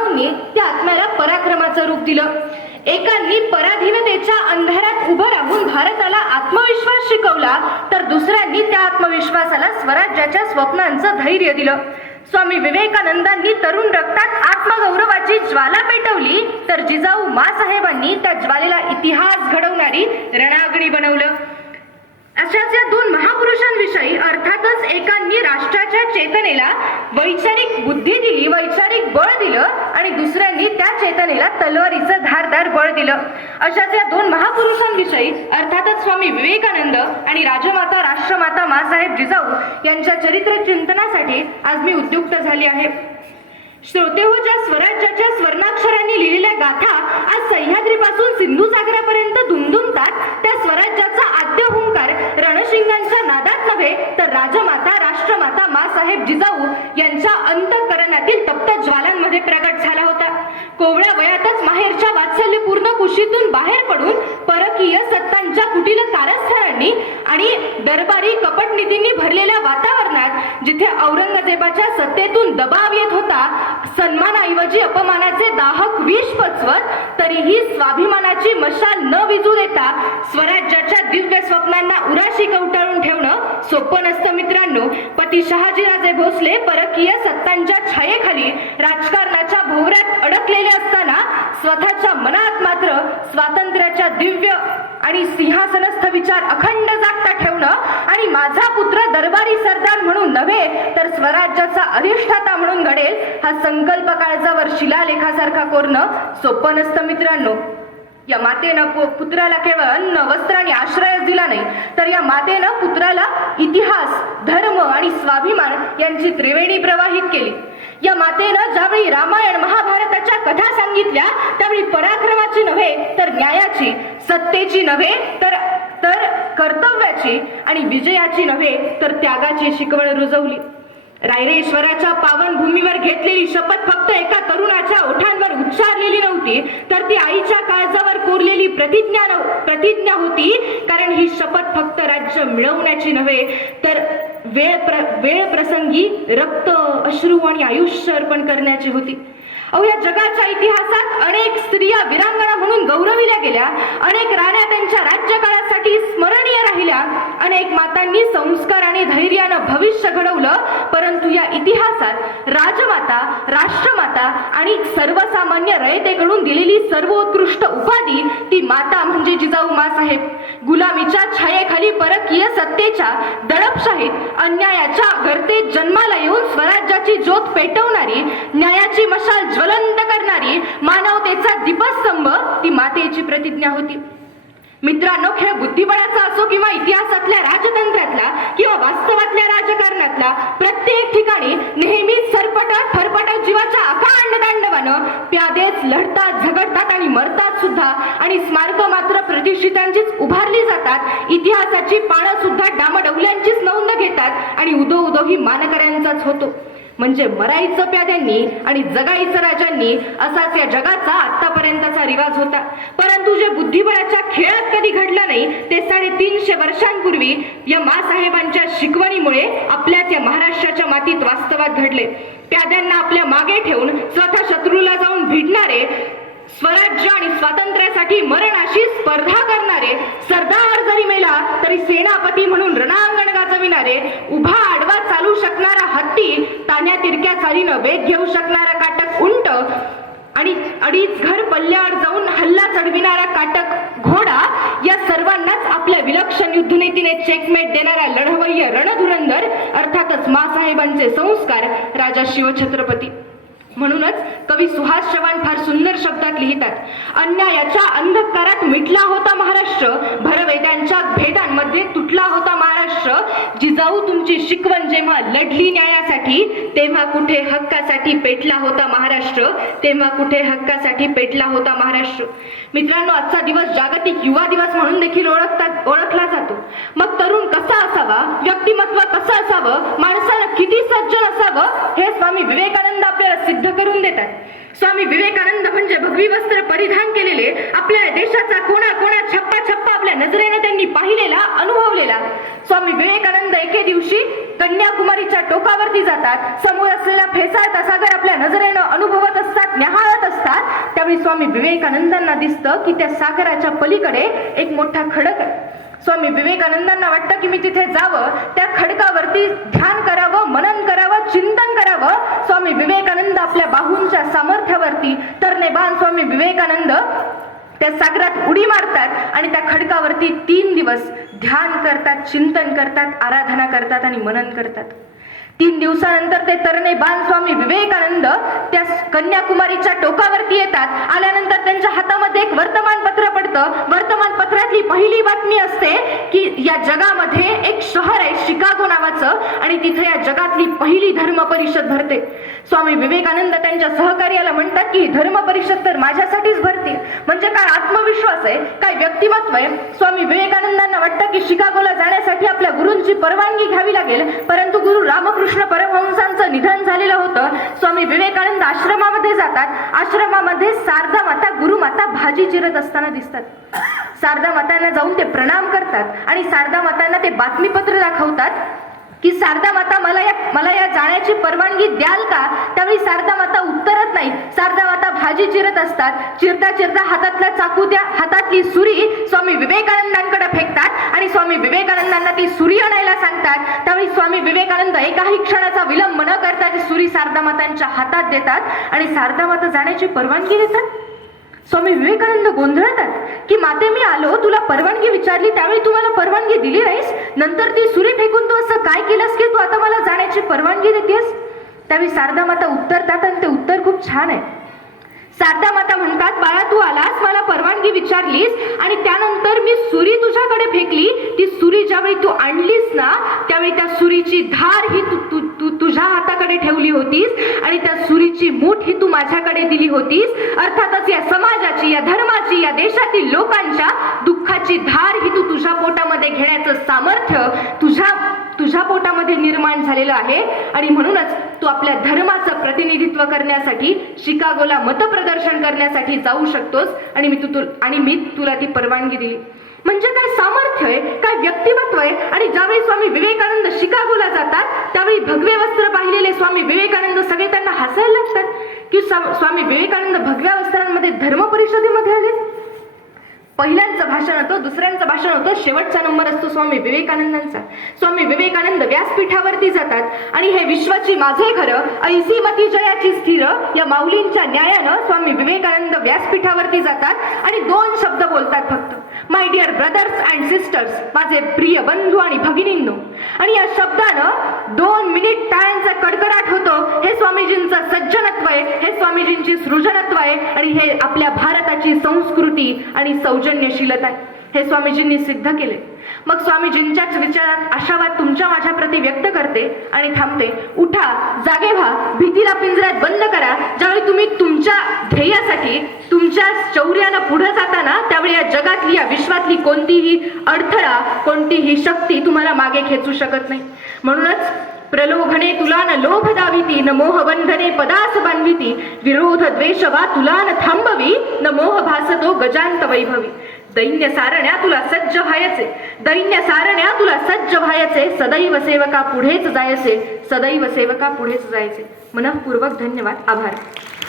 जिजाऊंनी त्या आत्म्याला पराक्रमाचं रूप दिलं. एकांनी पराधीनतेच्या अंधारात उभं राहून भारताला आत्मविश्वास शिकवला तर दुसऱ्यांनी त्या आत्मविश्वासाला स्वराज्याच्या स्वप्नांचं धैर्य दिलं. स्वामी विवेकानंदांनी तरुण रक्तात आत्मगौरवाची ज्वाला पेटवली तर जिजाऊ मासाहेबांनी त्या ज्वालेला इतिहास घडवणारी रणागडी बनवलं. अशाच या दोन महापुरुषांविषयी अर्थातच एकांनी राष्ट्राच्या चेतनेला वैचारिक बुद्धी दिली वैचारिक बळ दिलं आणि दुसऱ्यांनी त्या चेतनेला तलवारीचं धारदार बळ दिलं. अशाच या दोन महापुरुषांविषयी अर्थातच स्वामी विवेकानंद आणि राजमाता राष्ट्रमाता मासाहेब जिजाऊ यांच्या चरित्र चिंतनासाठी आज मी उद्युक्त झाली आहे. श्रोते हो ज्या स्वराज्याच्या स्वर्णाक्षरांनी लिहिलेल्या गाथा आज सह्याद्रीपासून सिंधू सागरापर्यंत दुमदुमतात त्या स्वराज्याचा आद्य हुंकार रणशिंगांच्या नादात नव्हे तर राजमाता बाबासाहेब जिजाऊ यांच्या अंतकरणातील तप्त ज्वालांमध्ये प्रकट झाला होता. कोवळ्या वयातच माहेरच्या वात्सल्यपूर्ण कुशीतून बाहेर पडून परकीय सत्तांच्या कुटील कारस्थानांनी आणि दरबारी कपटनिधींनी भरलेल्या वातावरणात जिथे औरंगजेबाच्या सत्तेतून दबाव येत होता सन्मानाऐवजी अपमानाचे दाहक विष पचवत तरीही स्वाभिमानाची मशाल न विजू देता स्वराज्याच्या दिव्य स्वप्नांना उराशी कवटाळून ठेवणं सोपं नसतं मित्रांनो. पती शहाजीराजे भोसले परकीय सत्तांच्या छायेखाली राजकारणाच्या भोवऱ्यात अडकलेले असताना स्वतःच्या मनात मात्र स्वातंत्र्याच्या दिव्य आणि सिंहासनस्थ विचार अखंड जागता ठेवणं आणि माझा पुत्र दरबारी सरदार म्हणून नव्हे तर स्वराज्याचा अधिष्ठाता म्हणून घडेल हा संकल्प काळजावर शिलालेखासारखा कोरणं. सोपं नसतं मित्रांनो. या मातेनं पुत्राला केवळ अन्न वस्त्र आणि आश्रयच दिला नाही तर या मातेनं पुत्राला इतिहास धर्म स्वाभिमान यांची त्रिवेणी प्रवाहित केली. या मातेनं ज्यावेळी रामायण महाभारताच्या कथा सांगितल्या त्यावेळी पराक्रमाची नव्हे तर न्यायाची. सत्तेची नव्हे तर तर कर्तव्याची आणि विजयाची नव्हे तर त्यागाची शिकवण रुजवली. रायरेश्वराच्या पावनभूमीवर घेतलेली शपथ फक्त एका तरुणाच्या ओठांवर उच्चारलेली नव्हती तर ती आईच्या काळजावर कोरलेली प्रतिज्ञा प्रतिज्ञा होती कारण ही शपथ फक्त राज्य मिळवण्याची नव्हे तर वेळ प्र वेळ प्रसंगी रक्त अश्रू आणि आयुष्य अर्पण करण्याची होती. अहो या जगाच्या इतिहासात अनेक स्त्रिया विरांगणा म्हणून गौरविल्या गेल्या अनेक राण्या त्यांच्या राज्यकाळासाठी स्मरणीय राहिल्या अनेक मातांनी संस्कार आणि धैर्यानं भविष्य घडवलं परंतु या इतिहासात राजमाता राष्ट्रमाता आणि सर्वसामान्य रयतेकडून दिलेली सर्वोत्कृष्ट उपाधी ती माता म्हणजे जिजाऊ मासाहेब. गुलामीच्या छायेखाली परकीय सत्तेच्या दडपशाहीत अन्यायाच्या गर्तेत जन्माला येऊन स्वराज्याची ज्योत पेटवणारी न्यायाची मशाल ज्वलंत करणारी मानवतेचा दीपस्तंभ ती मातेची प्रतिज्ञा होती. मित्रांनो खेळ बुद्धिबळाचा असो किंवा इतिहासातल्या राजतंत्रातला किंवा वास्तवातल्या राजकारणातला प्रत्येक ठिकाणी नेहमीच सरपटत फरपटत जीवाच्या अकांड तांडवानं प्यादेच लढतात झगडतात आणि मरतात सुद्धा. आणि स्मारक मात्र प्रतिष्ठितांचीच उभारली जातात. इतिहासाची पानं सुद्धा डामडौल्यांचीच नोंद घेतात आणि उदो उदो ही मानकऱ्यांचाच होतो. म्हणजे मरायचं प्याद्यांनी आणि जगाईचं राजांनी असाच या जगाचा आतापर्यंतचा रिवाज होता. परंतु जे बुद्धिबळाच्या खेळात कधी घडलं नाही ते साडेतीनशे वर्षांपूर्वी या मासाहेबांच्या शिकवणीमुळे आपल्याच या महाराष्ट्राच्या मातीत वास्तवात घडले. प्याद्यांना आपल्या मागे ठेवून स्वतः शत्रूला जाऊन भिडणारे स्वराज्य आणि स्वातंत्र्यासाठी मरणाशी स्पर्धा करणारे सरदार जरी मेला तरी सेनापती म्हणून रणांगण गाजविणारे उभा चालू शकणारा हत्ती तान्या तिरक्या चालीनं वेग घेऊ शकणारा काटक उंट आणि अडीच घर पल्ल्यावर जाऊन हल्ला चढविणारा काटक घोडा या सर्वांनाच आपल्या विलक्षण युद्धनीतीने चेकमेट देणारा लढवय्य रणधुरंदर अर्थातच मासाहेबांचे संस्कार राजा शिवछत्रपती. म्हणूनच कवी सुहास चव्हाण फार सुंदर शब्दात लिहितात अन्यायाच्या अंधकारात मिटला होता महाराष्ट्र भरवेद्यांच्या भेदांमध्ये तुटला होता महाराष्ट्र जिजाऊ तुमची शिकवण जेव्हा लढली न्यायासाठी तेव्हा कुठे हक्कासाठी पेटला होता महाराष्ट्र? तेव्हा कुठे हक्कासाठी पेटला होता महाराष्ट्र? मित्रांनो आजचा दिवस जागतिक युवा दिवस म्हणून देखील ओळखतात ओळखला जातो. मग तरुण कसा असावा? व्यक्तिमत्व कसं असावं? माणसाला किती सज्जन असावं? हे स्वामी विवेकानंद आपल्याला सिद्ध करून देतात. स्वामी विवेकानंद म्हणजे भगवी वस्त्र परिधान केलेले आपल्या देशाचा कोणा कोणा छप्पा छप्पा आपल्या नजरेने त्यांनी पाहिलेला अनुभवलेला. स्वामी विवेकानंद एके दिवशी कन्याकुमारीच्या टोकावरती जातात. समोर असलेला फेसाळता सागर आपल्या नजरेनं अनुभवत असतात न्याहाळत असतात त्यावेळी स्वामी विवेकानंदांना दिसतं की त्या सागराच्या पलीकडे एक मोठा खडक आहे. स्वामी विवेकानंदांना वाटतं की मी तिथे जावं त्या खडकावरती ध्यान करावं मनन करावं चिंतन विवेकानंद आपल्या बाहूंच्या सामर्थ्यावरती तरनेबान स्वामी विवेकानंद त्या सागरात उडी मारतात आणि त्या खडकावरती तीन दिवस ध्यान करतात चिंतन करतात आराधना करतात आणि मनन करतात. तीन दिवसानंतर ते तरणे बालस्वामी विवेकानंद त्या कन्याकुमारीच्या टोकावरती येतात. आल्यानंतर त्यांच्या हातामध्ये एक वर्तमानपत्र पडतं. वर्तमानपत्रातली पहिली बातमी असते की या जगामध्ये एक शहर आहे शिकागो नावाचं आणि तिथे या जगातली पहिली धर्म परिषद भरते. स्वामी विवेकानंद त्यांच्या सहकार्याला म्हणतात की धर्म परिषद तर माझ्यासाठीच भरते. म्हणजे काय आत्मविश्वास आहे? काय व्यक्तिमत्व आहे? स्वामी विवेकानंदांना वाटतं की शिकागोला जाण्यासाठी आपल्या गुरूंची परवानगी घ्यावी लागेल. परंतु गुरु रामकृष्ण परमहंसांचं निधन झालेलं होतं. स्वामी विवेकानंद आश्रमामध्ये जातात. आश्रमामध्ये शारदा माता गुरुमाता भाजी चिरत असताना दिसतात. शारदा मातांना जाऊन ते प्रणाम करतात आणि शारदा मातांना ते बातमीपत्र दाखवतात. की शारदा माता मला या मला या जाण्याची परवानगी द्याल का? त्यावेळी शारदा माता उत्तरत नाही. शारदा माता भाजी चिरत असतात. चिरता चिरता हातातला चाकू त्या हातातली सुरी स्वामी विवेकानंदांकडे फेकतात आणि स्वामी विवेकानंदांना ती सुरी आणायला सांगतात. त्यावेळी स्वामी विवेकानंद एकाही क्षणाचा विलंब न करता ती सुरी शारदा मातांच्या हातात देतात आणि शारदा माता जाण्याची परवानगी देतात. स्वामी विवेकानंद गोंधळतात की माते मी आलो तुला परवानगी विचारली त्यावेळी तू मला परवानगी दिली नाहीस? नंतर ती सुरी फेकून तू असं काय केलंस की तू आता मला जाण्याची परवानगी देतेस? त्यावेळी शारदा माता उत्तरतात आणि ते उत्तर खूप छान आहे. शारदा माता म्हणतात बाळा तू आलास मला परवानगी विचारलीस आणि त्यानंतर मी सुरी ज्यावेळी तू आणलीस ना त्यावेळी त्या सुरीची धार ही तू तू तू तुझ्या हाताकडे ठेवली होतीस आणि त्या सुरीची मूठ ही तू माझ्याकडे दिली होतीस. अर्थातच या समाजाची या धर्माची या देशातील लोकांच्या दुःखाची धार ही तू तुझ्या पोटामध्ये घेण्याचं सामर्थ्य तुझ्या तुझ्या पोटामध्ये निर्माण झालेलं आहे. आणि म्हणूनच तू आपल्या धर्माचं प्रतिनिधित्व करण्यासाठी शिकागोला मतप्रदर्शन करण्यासाठी जाऊ शकतोस. आणि मी तू आणि मी तुला ती परवानगी दिली. म्हणजे काय सामर्थ्य आहे काय व्यक्तिमत्व आहे? आणि ज्यावेळी स्वामी विवेकानंद शिकागोला जातात त्यावेळी भगवे वस्त्र पाहिलेले स्वामी विवेकानंद सगळे त्यांना हसायला लागतात. की स्वा- स्वामी विवेकानंद भगव्या वस्त्रांमध्ये धर्म परिषदेमध्ये आले पहिल्यांचं भाषण होतं दुसऱ्यांचं भाषण होतं शेवटचा नंबर असतो स्वामी विवेकानंदांचा. स्वामी विवेकानंद व्यासपीठावरती जातात. आणि हे विश्वाची माझे घर ऐसी मती जयाची स्थिर या माऊलींच्या न्यायानं स्वामी विवेकानंद व्यासपीठावरती जातात आणि दोन शब्द बोलतात फक्त. My dear brothers and sisters माझे प्रिय बंधू आणि भगिनींनो आणि या शब्दानं दोन मिनिट टाळ्यांचा कडकडाट होतो. हे स्वामीजींचं सज्जनत्व आहे हे स्वामीजींची सृजनत्व आहे आणि हे आपल्या भारताची संस्कृती आणि सौजन्यशीलता आहे. हे स्वामीजींनी सिद्ध केले मग स्वामीजींच्याच विचारात आशावाद तुमच्या माझ्या प्रती व्यक्त करते आणि थांबते. उठा जागे व्हा भीतीला पिंजऱ्यात बंद करा. ज्यावेळी तुम्ही तुमच्या ध्येयासाठी तुमच्या शौर्यानं पुढे जाताना त्यावेळी या जगातली या विश्वातली कोणतीही अडथळा कोणतीही शक्ती तुम्हाला मागे खेचू शकत नाही. म्हणूनच प्रलोभने तुला न लोभ दाविती न मोहबंधने पदास बांधविती विरोध द्वेष वा तुला न थांबवी न मोह भासतो गजांत वैभवी. दैन्य सारण्या तुला सज्ज व्हायचे. दैन्य सारण्या तुला सज्ज व्हायचे. सदैव सेवका पुढेच जायचे. सदैव सेवका पुढेच जायचे. मनःपूर्वक धन्यवाद. आभार.